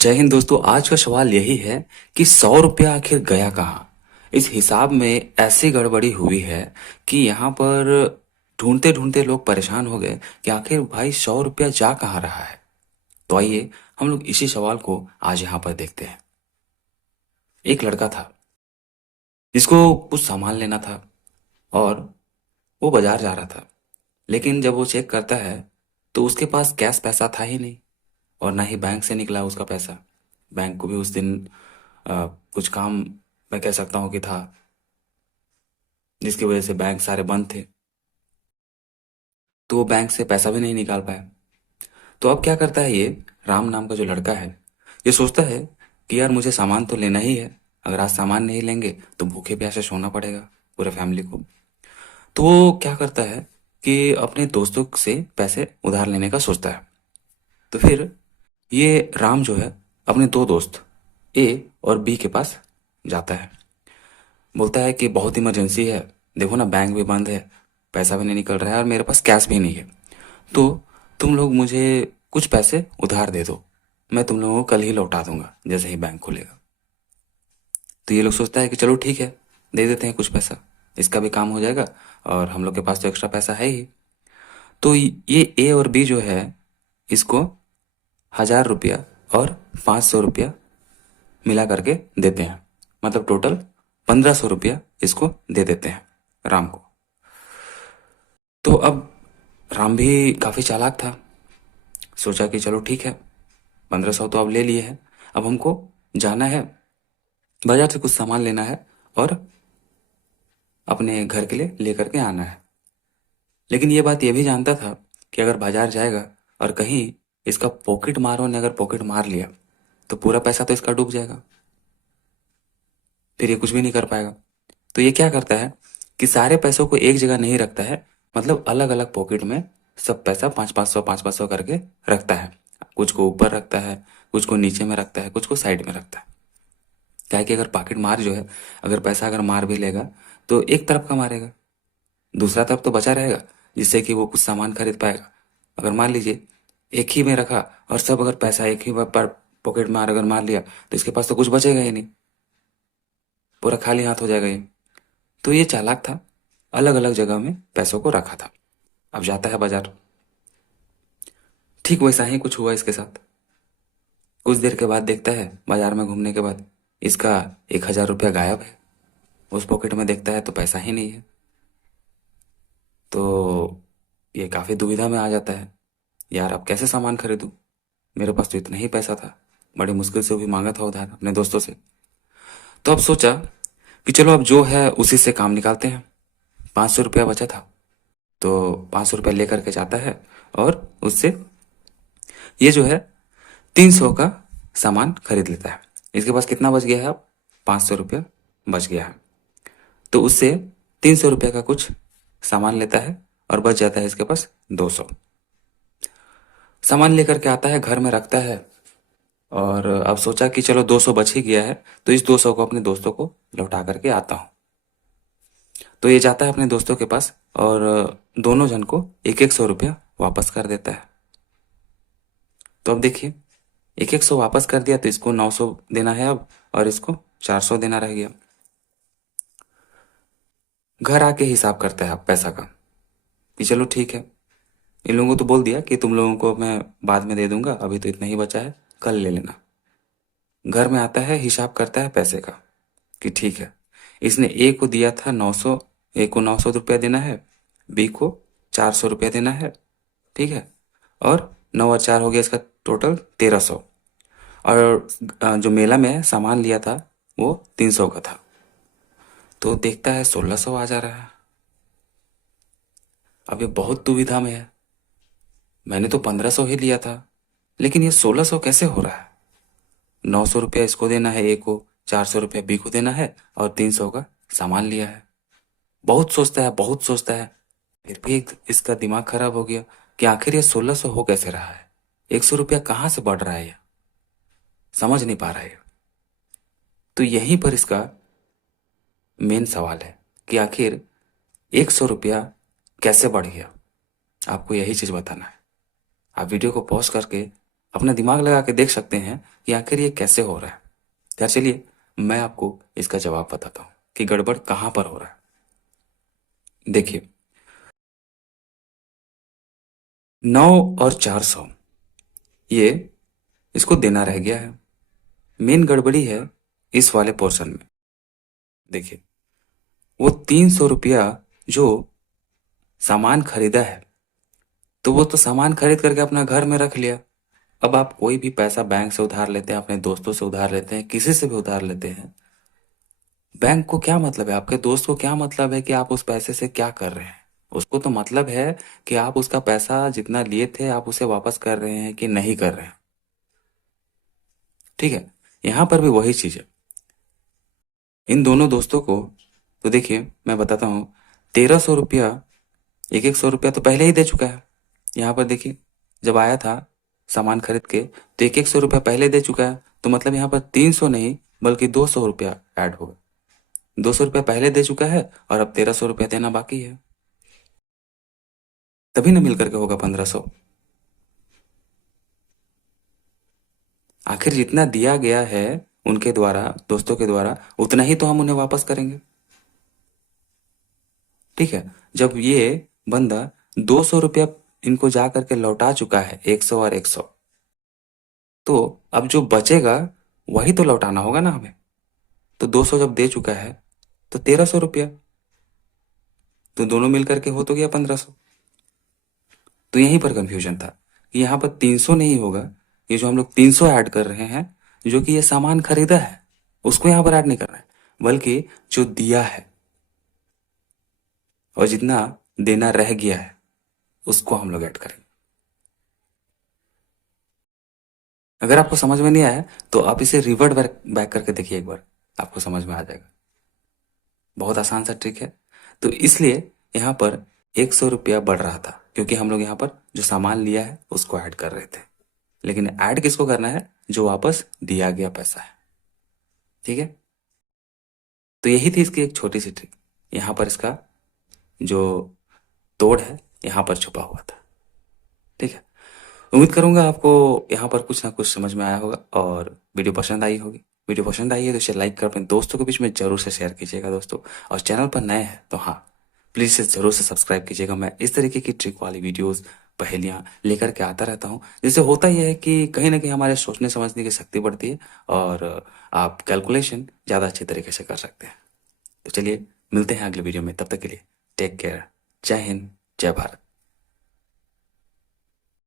जय हिंद दोस्तों। आज का सवाल यही है कि 100 रुपया आखिर गया कहाँ। इस हिसाब में ऐसी गड़बड़ी हुई है कि यहाँ पर ढूंढते ढूंढते लोग परेशान हो गए कि आखिर भाई 100 रुपया जा कहाँ रहा है। तो आइए हम लोग इसी सवाल को आज यहाँ पर देखते हैं। एक लड़का था जिसको कुछ सामान लेना था और वो बाजार जा रहा था। लेकिन जब वो चेक करता है तो उसके पास कैश पैसा था ही नहीं और ना ही बैंक से निकला उसका पैसा। बैंक को भी उस दिन कुछ काम मैं कह सकता हूँ कि था, जिसकी वजह से बैंक सारे बंद थे। तो वो बैंक से पैसा भी नहीं निकाल पाया। तो अब क्या करता है, ये राम नाम का जो लड़का है, ये सोचता है कि यार मुझे सामान तो लेना ही है। अगर आज सामान नहीं लेंगे तो भूखे प्यासे सोना पड़ेगा पूरे फैमिली को। तो वो क्या करता है कि अपने दोस्तों से पैसे उधार लेने का सोचता है। तो फिर ये राम जो है अपने दो दोस्त ए और बी के पास जाता है। बोलता है कि बहुत इमरजेंसी है, देखो ना बैंक भी बंद है, पैसा भी नहीं निकल रहा है और मेरे पास कैश भी नहीं है। तो तुम लोग मुझे कुछ पैसे उधार दे दो, मैं तुम लोगों को कल ही लौटा दूंगा जैसे ही बैंक खुलेगा। तो ये लोग सोचता है कि चलो ठीक है, दे देते हैं कुछ पैसा, इसका भी काम हो जाएगा और हम लोग के पास तो एक्स्ट्रा पैसा है ही। तो ये ए और बी जो है इसको 1,000 रुपया और 500 रुपया मिला करके देते हैं। मतलब टोटल 1,500 रुपया इसको दे देते हैं राम को। तो अब राम भी काफ़ी चालाक था, सोचा कि चलो ठीक है, 1,500 तो अब ले लिए हैं, अब हमको जाना है बाजार से कुछ सामान लेना है और अपने घर के लिए लेकर के आना है। लेकिन ये बात ये भी जानता था कि अगर बाजार जाएगा और कहीं इसका पॉकेट मारों ने अगर पॉकेट मार लिया तो पूरा पैसा तो इसका डूब जाएगा, फिर ये कुछ भी नहीं कर पाएगा। तो ये क्या करता है कि सारे पैसों को एक जगह नहीं रखता है, मतलब अलग अलग पॉकेट में सब पैसा 500 500 करके रखता है। कुछ को ऊपर रखता है, कुछ को नीचे में रखता है, कुछ को साइड में रखता है। क्या है कि अगर पॉकेट मार जो है, अगर पैसा अगर मार भी लेगा तो एक तरफ का मारेगा, दूसरा तरफ तो बचा रहेगा जिससे कि वो कुछ सामान खरीद पाएगा। अगर मान लीजिए एक ही में रखा और सब अगर पैसा एक ही बार पर पॉकेट मार अगर मार लिया तो इसके पास तो कुछ बचेगा ही नहीं, पूरा खाली हाथ हो जाएगा ये। तो ये चालाक था, अलग अलग जगह में पैसों को रखा था। अब जाता है बाजार, ठीक वैसा ही कुछ हुआ इसके साथ। कुछ देर के बाद देखता है बाजार में घूमने के बाद इसका 1,000 रुपया गायब है। उस पॉकेट में देखता है तो पैसा ही नहीं है। तो ये काफ़ी दुविधा में आ जाता है, यार अब कैसे सामान खरीदूं, मेरे पास तो इतना ही पैसा था, बड़ी मुश्किल से वो भी मांगा था उधार अपने दोस्तों से। तो अब सोचा कि चलो अब जो है उसी से काम निकालते हैं। 500 रुपया बचा था तो 500 रुपया लेकर के जाता है और उससे ये जो है 300 का सामान खरीद लेता है। इसके पास कितना बच गया है अब, 500 रुपया बच गया है। तो उससे 300 रुपया का कुछ सामान लेता है और बच जाता है इसके पास 200। सामान लेकर के आता है, घर में रखता है और अब सोचा कि चलो 200 बच ही गया है तो इस 200 को अपने दोस्तों को लौटा करके आता हूँ। तो ये जाता है अपने दोस्तों के पास और दोनों जन को 1-1 100 रुपया वापस कर देता है। तो अब देखिए 1-1 100 वापस कर दिया तो इसको 900 देना है अब और इसको 400 देना रह गया। घर आके हिसाब करता है अब पैसा का कि चलो ठीक है, इन लोगों को तो बोल दिया कि तुम लोगों को मैं बाद में दे दूंगा, अभी तो इतना ही बचा है, कल ले लेना। घर में आता है, हिसाब करता है पैसे का कि ठीक है, इसने ए को दिया था 900, ए को 900 रुपया देना है, बी को 400 रुपया देना है, ठीक है, और 9 और 4 हो गया इसका टोटल 1,300। और जो मेला में सामान लिया था वो 300 का था। तो देखता है 1,600 आ जा रहा है। अब ये बहुत दुविधा में है, मैंने तो 1,500 ही लिया था लेकिन ये 1,600 कैसे हो रहा है। 900 रुपया इसको देना है ए को, 400 रुपया बी को देना है और 300 का सामान लिया है। बहुत सोचता है, बहुत सोचता है, फिर भी इसका दिमाग खराब हो गया कि आखिर ये 1,600 हो कैसे रहा है, 100 रुपया कहाँ से बढ़ रहा है, ये समझ नहीं पा रहा है। तो यहीं पर इसका मेन सवाल है कि आखिर 100 रुपया कैसे बढ़ गया। आपको यही चीज़ बताना है। आप वीडियो को पॉज करके अपना दिमाग लगा के देख सकते हैं कि आखिर ये कैसे हो रहा है। यार चलिए मैं आपको इसका जवाब बताता हूँ कि गड़बड़ कहाँ पर हो रहा है। देखिए, 9 और 400 ये इसको देना रह गया है। मेन गड़बड़ी है इस वाले पोर्शन में। देखिए, वो 300 रुपया जो सामान खरीदा है, तो वो तो सामान खरीद करके अपना घर में रख लिया। अब आप कोई भी पैसा बैंक से उधार लेते हैं, अपने दोस्तों से उधार लेते हैं, किसी से भी उधार लेते हैं, बैंक को क्या मतलब है, आपके दोस्त को क्या मतलब है कि आप उस पैसे से क्या कर रहे हैं? उसको तो मतलब है कि आप उसका पैसा जितना लिए थे आप उसे वापस कर रहे हैं कि नहीं कर रहे हैं। ठीक है, यहां पर भी वही चीज है। इन दोनों दोस्तों को तो देखिए मैं बताता हूँ, 1300 रुपया, एक एक 100 रुपया तो पहले ही दे चुका है। यहाँ पर देखिए, जब आया था सामान खरीद के तो एक एक 100 रुपया पहले दे चुका है, तो मतलब यहाँ पर 300 नहीं बल्कि 200 रुपया ऐड होगा। 200 रुपया पहले दे चुका है और अब 1300 रुपया देना बाकी है, तभी ना मिल करके होगा 1500। आखिर जितना दिया गया है उनके द्वारा, दोस्तों के द्वारा, उतना ही तो हम उन्हें वापस करेंगे। ठीक है, जब ये बंदा 200 रुपया इनको जा करके लौटा चुका है, 100 और 100, तो अब जो बचेगा वही तो लौटाना होगा ना हमें। तो 200 जब दे चुका है तो 1300 रुपया, तो दोनों मिल करके हो तो गया 1500। तो यहीं पर कंफ्यूजन था कि यहाँ पर 300 नहीं होगा, ये जो हम लोग 300 ऐड कर रहे हैं, जो कि ये सामान खरीदा है उसको यहाँ पर ऐड नहीं करना है, बल्कि जो दिया है और जितना देना रह गया है उसको हम लोग ऐड करेंगे। अगर आपको समझ में नहीं आया तो आप इसे रिवर्ट बैक करके देखिए एक बार, आपको समझ में आ जाएगा। बहुत आसान सा ट्रिक है। तो इसलिए यहाँ पर 100 रुपया बढ़ रहा था क्योंकि हम लोग यहाँ पर जो सामान लिया है उसको ऐड कर रहे थे, लेकिन ऐड किसको करना है, जो वापस दिया गया पैसा है। ठीक है, तो यही थी इसकी एक छोटी सी ट्रिक। यहाँ पर इसका जो तोड़ है यहाँ पर छुपा हुआ था। ठीक है, उम्मीद करूंगा आपको यहाँ पर कुछ ना कुछ समझ में आया होगा और वीडियो पसंद आई होगी। वीडियो पसंद आई है तो इसे लाइक कर अपने दोस्तों के बीच में जरूर से शेयर कीजिएगा दोस्तों। और चैनल पर नए हैं तो हाँ, प्लीज इसे जरूर से सब्सक्राइब कीजिएगा। मैं इस तरीके की ट्रिक वाली वीडियोस, पहेलियां लेकर के आता रहता हूँ, जिससे होता यह है कि कहीं ना कहीं हमारे सोचने समझने की शक्ति बढ़ती है और आप कैलकुलेशन ज़्यादा अच्छे तरीके से कर सकते हैं। तो चलिए मिलते हैं अगले वीडियो में, तब तक के लिए टेक केयर। जय हिंद, जय भारत।